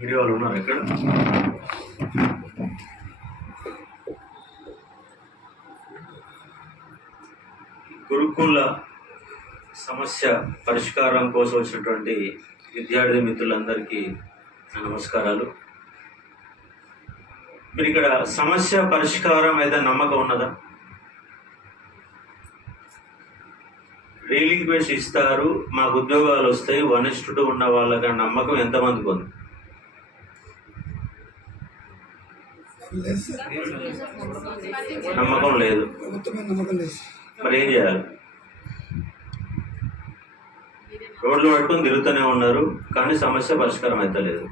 వీడియోలు ఉన్నారు ఇక్కడ. గురుకుల సమస్య పరిష్కారం కోసం వచ్చినటువంటి విద్యార్థి మిత్రులందరికీ నమస్కారాలు. మీరు ఇక్కడ సమస్య పరిష్కారం అయితే నమ్మకం ఉన్నదా? రీలింక్వేషన్ ఇస్తారు, మాకు ఉద్యోగాలు వస్తాయి, 1:2 ఉన్న వాళ్ళకి నమ్మకం ఎంతమందికి ఉంది? నమ్మకం లేదు. మరి ఏం చేయాలి? రోడ్లు పట్టుకొని తిరుగుతూనే ఉన్నారు, కానీ సమస్య పరిష్కారం అయితే లేదు.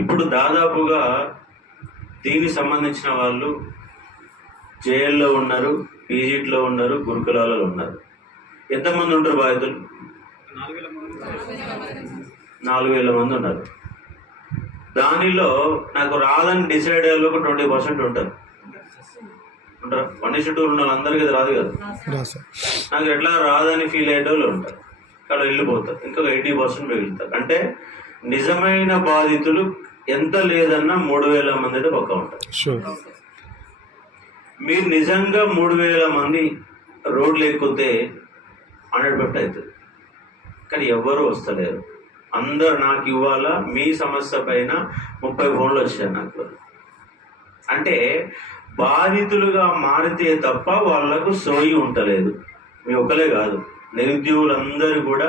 ఇప్పుడు దాదాపుగా దీనికి సంబంధించిన వాళ్ళు జైల్లో ఉన్నారు, పీజీట్లో ఉన్నారు, గురుకులాలలో ఉన్నారు. ఎంతమంది ఉంటారు బాధితులు? 4,000 మంది ఉన్నారు. దానిలో నాకు రాదని డిసైడ్ అయ్యే 20% ఉంటారు. 1:2 ఉన్న వాళ్ళందరికీ అది రాదు కదా. నాకు ఎట్లా రాదని ఫీల్ అయ్యే వాళ్ళు ఉంటారు, అక్కడ వెళ్ళిపోతారు. ఇంకా 80% మిగులుతారు. అంటే నిజమైన బాధితులు ఎంత లేదన్నా 3,000 మంది అయితే పక్కా ఉంటారు. మీరు నిజంగా 3,000 మంది రోడ్లు ఎక్కితే 100% అవుతుంది. కానీ ఎవ్వరూ వస్తలేరు. అందరు నాకు ఇవ్వాలా మీ సమస్య పైన 30 ఫోన్లు వచ్చాయి నాకు. అంటే బాధితులుగా మారితే తప్ప వాళ్లకు సోయి ఉంటలేదు. మీ ఒక్కలే కాదు, నిరుద్యోగులందరూ కూడా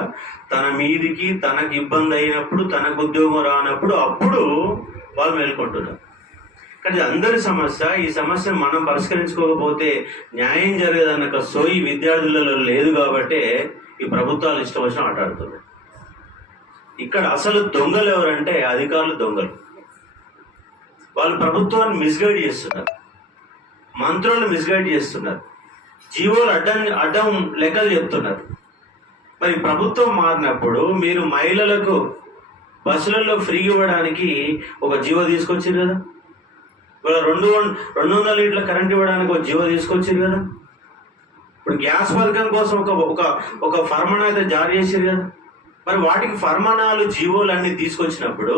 తన మీదికి తనకు ఇబ్బంది అయినప్పుడు, తనకు ఉద్యోగం రానప్పుడు అప్పుడు వాళ్ళు మేల్కొంటున్నారు. కానీ అందరి సమస్య. ఈ సమస్యను మనం పరిష్కరించుకోకపోతే న్యాయం జరగదన్న సోయి విద్యార్థులలో లేదు. కాబట్టి ఈ ప్రభుత్వాలు ఇష్టం వచ్చిన ఆట ఆడుతున్నాయి. ఇక్కడ అసలు దొంగలు ఎవరంటే అధికారులు దొంగలు. వాళ్ళు ప్రభుత్వాన్ని మిస్గైడ్ చేస్తున్నారు, మంత్రులను మిస్గైడ్ చేస్తున్నారు, జీవోలు అడ్డం లెక్కలు చెప్తున్నారు. మరి ప్రభుత్వం మారినప్పుడు మీరు మహిళలకు బస్సులలో ఫ్రీ ఇవ్వడానికి ఒక జీవో తీసుకొచ్చారు కదా. ఇవాళ 200 లీటర్ల కరెంట్ ఇవ్వడానికి ఒక జీవో తీసుకొచ్చారు కదా. ఇప్పుడు గ్యాస్ పథకం కోసం ఒక ఫర్మానా అయితే జారీ చేశారు కదా. మరి వాటికి ఫర్మానాలు, జీవోలు అన్ని తీసుకొచ్చినప్పుడు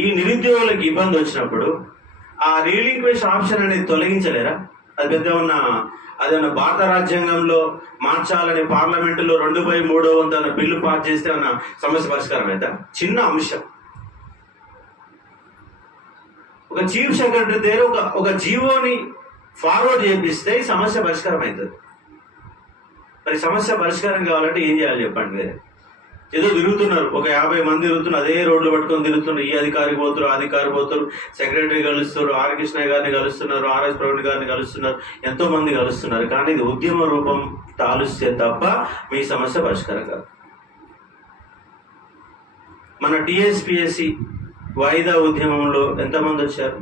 ఈ నిరుద్యోగులకు ఇబ్బంది వచ్చినప్పుడు ఆ రీలింక్వేషన్ ఆప్షన్ అనేది తొలగించలేరా? అది అదేమన్నా భారత రాజ్యాంగంలో మార్చాలని పార్లమెంటులో 2/3 బిల్లు పాస్ చేస్తే ఉన్న సమస్య పరిష్కారం అయితే చిన్న అంశం. ఒక చీఫ్ సెక్రటరీ దగ్గర ఒక జీవోని ఫార్వర్డ్ చేపిస్తే ఈ సమస్య పరిష్కారం అవుతుంది. మరి సమస్య పరిష్కారం కావాలంటే ఏం చేయాలి చెప్పండి? ఏదో తిరుగుతున్నారు, ఒక 50 మంది తిరుగుతున్నారు, అదే రోడ్లు పట్టుకొని తిరుగుతున్నారు. ఈ అధికారికి పోతున్నారు, అధికారి పోతారు, సెక్రటరీ కలుస్తారు, ఆర్ కృష్ణయ్య గారిని కలుస్తున్నారు, ఆర్ఎస్ ప్రవీణ్ గారిని కలుస్తున్నారు, ఎంతో మంది కలుస్తున్నారు. కానీ ఇది ఉద్యమ రూపం తాలుస్తే తప్ప మీ సమస్య పరిష్కారం కాదు. మన టీఎస్పీఎస్సీ వాయిదా ఉద్యమంలో ఎంతమంది వచ్చారు?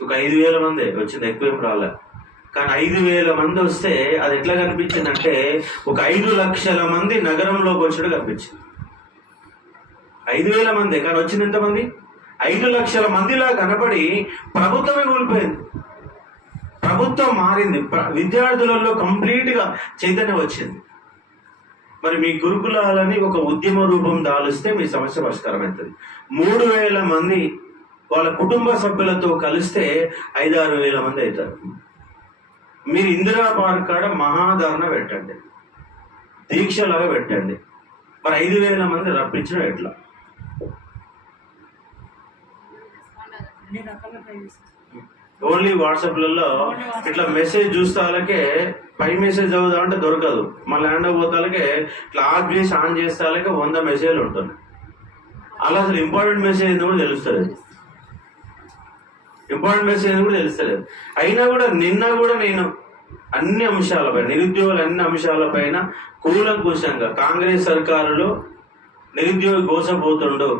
ఒక 5,000 మంది వచ్చింది, ఎక్కువేం రాలే. కానీ 5,000 మంది వస్తే అది ఎట్లా కనిపించిందంటే ఒక 5 లక్షల మంది నగరంలోకి వచ్చినట్టు కనిపించింది. 5,000 మంది, కానీ వచ్చింది ఎంతమంది? 5 లక్షల మందిలా కనబడి ప్రభుత్వమే కూలిపోయింది. ప్రభుత్వం మారింది, విద్యార్థులలో కంప్లీట్గా చైతన్యం వచ్చింది. మరి మీ గురుకులాలని ఒక ఉద్యమ రూపం దాలిస్తే మీ సమస్య పరిష్కారం అవుతుంది. 3,000 మంది వాళ్ళ కుటుంబ సభ్యులతో కలిస్తే 5,000-6,000 మంది అవుతారు. మీరు ఇందిరా పార్క్ కాడ మహాధారణ పెట్టండి, దీక్షలాగా పెట్టండి. మరి 5,000 మంది రప్పించడం ఎట్లా? ఓన్లీ వాట్సాప్లలో ఇట్లా మెసేజ్ చూస్తే వాళ్ళకే పై మెసేజ్ చదువుదా అంటే దొరకదు. మళ్ళీ హ్యాండ్ పోతాలకే ఇట్లా ఆఫ్ చేసి ఆన్ చేస్తే వాళ్ళకే 100 మెసేజ్లు ఉంటున్నాయి. అలా అసలు ఇంపార్టెంట్ మెసేజ్ ఏందో కూడా తెలుస్తలేదు. ఇంపార్టెంట్ మెసేజ్ కూడా తెలుస్తలేదు. అయినా కూడా నిన్న కూడా నేను అన్ని అంశాలపై, నిరుద్యోగుల అన్ని అంశాలపైన కూలంకుషంగా కాంగ్రెస్ సర్కారులో నిరుద్యోగి గోసపోతుండో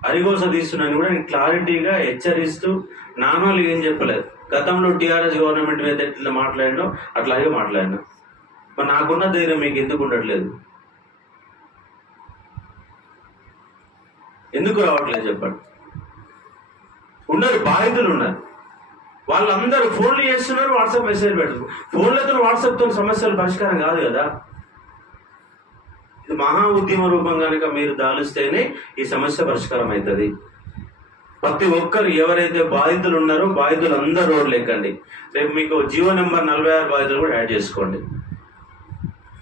అరిగోస తీస్తున్నాను కూడా నేను క్లారిటీగా హెచ్చరిస్తూ నార్మల్ ఏం చెప్పలేదు. గతంలో టీఆర్ఎస్ గవర్నమెంట్ మీద ఎట్లా మాట్లాడినో అట్లాగే మాట్లాడినా. మరి నాకున్న ధైర్యం మీకు ఎందుకు ఉండట్లేదు? ఎందుకు రావట్లేదు చెప్పండి? ఉన్నారు, బాధితులు ఉన్నారు. వాళ్ళందరూ ఫోన్లు చేస్తున్నారు, వాట్సాప్ మెసేజ్ పెడతారు. ఫోన్లతో వాట్సాప్తో సమస్యలు పరిష్కారం కాదు కదా. ఇది మహా ఉద్యమ రూపం కనుక మీరు దాలిస్తేనే ఈ సమస్య పరిష్కారం అవుతుంది. ప్రతి ఒక్కరు ఎవరైతే బాధితులు ఉన్నారో బాధితులు అందరూ రోడ్లు ఎక్కండి. రేపు మీకు జీవో నెంబర్ 46 బాధితులు కూడా యాడ్ చేసుకోండి.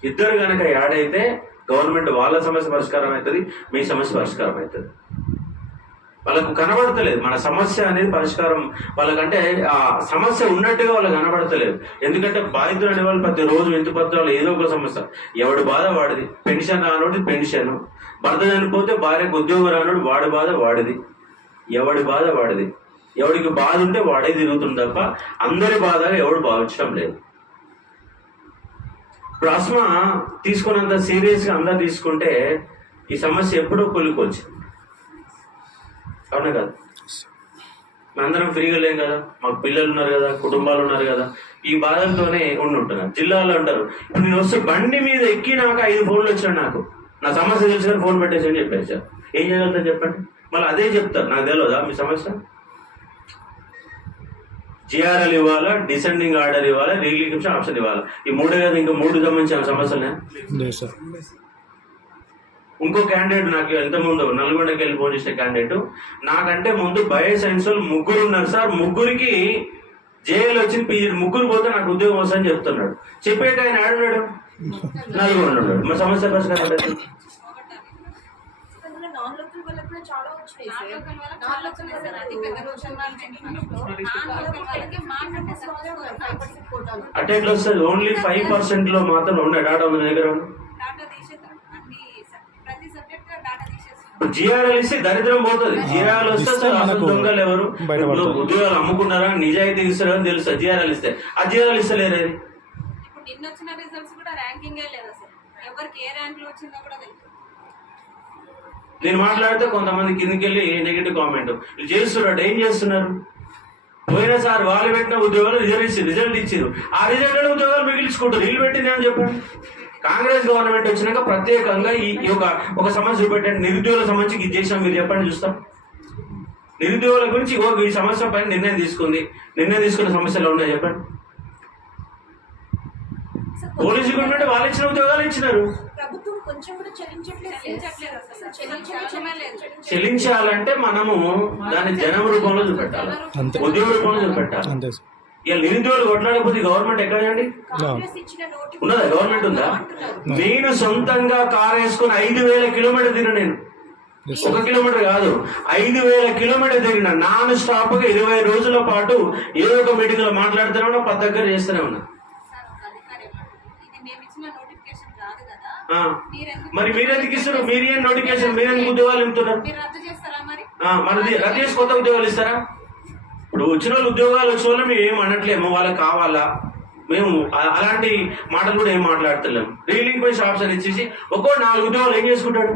ఇద్దరు కనుక యాడ్ అయితే గవర్నమెంట్ వాళ్ళ సమస్య పరిష్కారం అవుతుంది, మీ సమస్య పరిష్కారం అవుతుంది. వాళ్ళకు కనబడతలేదు మన సమస్య అనేది పరిష్కారం, వాళ్ళకంటే ఆ సమస్య ఉన్నట్టుగా వాళ్ళకి కనబడతలేదు. ఎందుకంటే బాధితులు అనే వాళ్ళు ప్రతిరోజు ఇంటి పత్రాలు ఏదో ఒక సమస్య, ఎవడి బాధ వాడిది. పెన్షన్ రానోడి పెన్షన్, భర్త చనిపోతే భార్యకు ఉద్యోగం రానోడు వాడి బాధ వాడిది, ఎవడి బాధ వాడిది. ఎవడికి బాధ ఉంటే వాడే తిరుగుతుంది తప్ప అందరి బాధగా ఎవడు భావించడం లేదు. ఇప్పుడు ఆస్మా తీసుకున్నంత సీరియస్గా అందరు తీసుకుంటే ఈ సమస్య ఎప్పుడో కొలుకోవచ్చు. అవునా కదా? అందరం ఫ్రీగా లేం కదా, మాకు పిల్లలు ఉన్నారు కదా, కుటుంబాలు ఉన్నారు కదా, ఈ బాధలతోనే ఉంటున్నారు. జిల్లాలో అంటారు, ఇప్పుడు నేను వస్తే బండి మీద ఎక్కినాక 5 ఫోన్లు వచ్చాడు నాకు, నా సమస్య తెలిసి కానీ ఫోన్ పెట్టేసి అని చెప్పేసారు. ఏం చేయగలుగుతారు చెప్పండి? మళ్ళీ అదే చెప్తారు, నాకు తెలియదా మీ సమస్య? జిఆర్ఎల్ ఇవ్వాలా, డిసెండింగ్ ఆర్డర్ ఇవ్వాలా, రిలీగేషన్ ఆప్షన్ ఇవ్వాలా. ఈ 3 కదా, ఇంకా 3 సంబంధించిన సమస్యలే. ఇంకో క్యాండిడేట్ నాకు ఎంతమంది నల్గొండకి వెళ్ళి ఫోన్ చేసిన క్యాండిడేట్, నాకంటే ముందు బయో సైన్స్ వాళ్ళు 3 ఉన్నారు సార్, 3కి జేఏలు వచ్చింది, పీజీ 3 పోతే నాకు ఉద్యోగం వస్తుందని చెప్తున్నాడు. చెప్పేట ఆయన ఆడున్నాడు, నల్గొండ ఉన్నాడు. మా సమస్య పరిష్కారం అటే ఎట్లా వస్తుంది? ఓన్లీ 5% లో మాత్రం ఉన్న డాటా ఉంది దగ్గర. జిఆర్ఎల్ ఇస్తే దరిద్రం పోతుంది. జిఆర్ఎల్ వస్తే అసలు దొంగలు ఎవరు, ఉద్యోగాలు అమ్ముకున్నారా, నిజాయితీ ఇస్తారా అని తెలుస్తుంది. జిఆర్ఎల్ ఇస్తే ఆ జిఆర్ఎల్ ఇస్తలేరు. నేను మాట్లాడితే కొంతమంది కిందికి వెళ్ళి నెగిటివ్ కామెంట్ చేస్తున్నారు. ఏం చేస్తున్నారు? పోయినా సార్ వాళ్ళు పెట్టిన ఉద్యోగాలు రిజల్ట్ ఇచ్చారు, ఆ రిజల్ట్ ఉద్యోగాలు మిగిల్చుకుంటారు. వీళ్ళు పెట్టింది ఏమని చెప్పండి? కాంగ్రెస్ గవర్నమెంట్ వచ్చినాక ప్రత్యేకంగా ఈ ఒక సమస్య చూపెట్టండి, నిరుద్యోగుల సంబంధించి ఇది చేసాం మీరు చెప్పండి చూస్తాం. నిరుద్యోగుల గురించి ఈ సమస్య పైన నిర్ణయం తీసుకున్న సమస్యలు ఉన్నాయి చెప్పండి. పోలీసు గవర్నమెంట్ వాళ్ళు ఇచ్చిన ఉద్యోగాలు ఇచ్చినారు. చెల్లించాలంటే మనము దాన్ని జనం రూపంలో చూపెట్టాలి, ఉద్యోగ రూపంలో చూపెట్టాలి. ఇక నిరుద్యోగులు కొట్లాడకపోతే గవర్నమెంట్ ఎక్కడండి ఉన్నదా? గవర్నమెంట్ ఉందా? నేను సొంతంగా కారు వేసుకుని 5,000 కిలోమీటర్ తిరిగిన, నేను 1 కిలోమీటర్ కాదు 5,000 కిలోమీటర్ తిరిగిన, నాన్ స్టాప్ గా 20 రోజుల పాటు ఏదో ఒక మీటింగ్ లో మాట్లాడుతూనే ఉన్నా, 10 దగ్గర చేస్తూనే ఉన్నా. మరి మీరెందుకు ఇస్తారు? మీరేం నోటిఫికేషన్, మీరెందుకు ఉద్యోగాలు ఇస్తున్నారు? మరి రద్దు చేసి కొత్త ఉద్యోగాలు ఇస్తారా? ఇప్పుడు వచ్చిన వాళ్ళు ఉద్యోగాలు వచ్చిన వాళ్ళు మేము ఏం అనట్లేము, వాళ్ళకి కావాలా, మేము అలాంటి మాటలు కూడా ఏం మాట్లాడతలేము. రీలింక్వేషన్ ఆప్షన్ ఇచ్చేసి ఒక్కో 4 ఉద్యోగాలు ఏం చేసుకుంటాడు?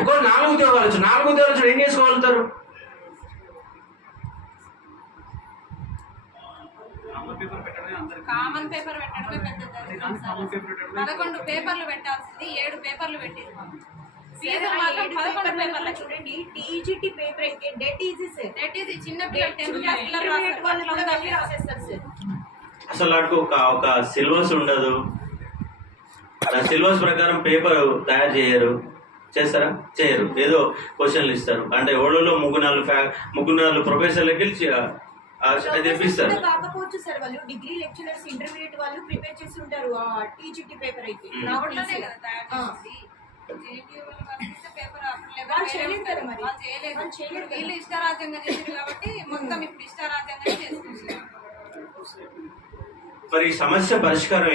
ఒక్కో 4 ఉద్యోగాలు వచ్చి 4 ఉద్యోగాలు వచ్చి ఏం చేసుకోగలుగుతారు? కామన్ పేపర్ పెట్టడమే పెద్దది. 11 పేపర్లు పెట్టాల్సింది 7 పేపర్లు పెట్టింది. చూడండి, టీజీటీ పేపర్ అయితే debt easy sir, debt easy చిన్న రాసేస్తారు సార్. అసలు అటు ఒక సిలబస్ ఉండదు, సిలబస్ ప్రకారం పేపర్ తయారు చేస్తారా? చేయరు. ఏదో క్వశ్చన్లు ఇస్తారు, అంటే ఓళ్ళలో 3-4 ప్రొఫెసర్లకి తెప్పిస్తారు. కాకపోవచ్చు సార్, వాళ్ళు డిగ్రీ లెక్చరర్స్ ఇంటర్మీడియట్ వాళ్ళు ప్రిపేర్ చేసి ఉంటారు టీజీటీ పేపర్ అయితే. వీళ్ళు ఇష్టారాజ్యంగా చేశారు కాబట్టి మొత్తం ఇప్పుడు ఇష్టారాజ్యంగా చేసుకుంటున్నారు. మరి సమస్య పరిష్కారం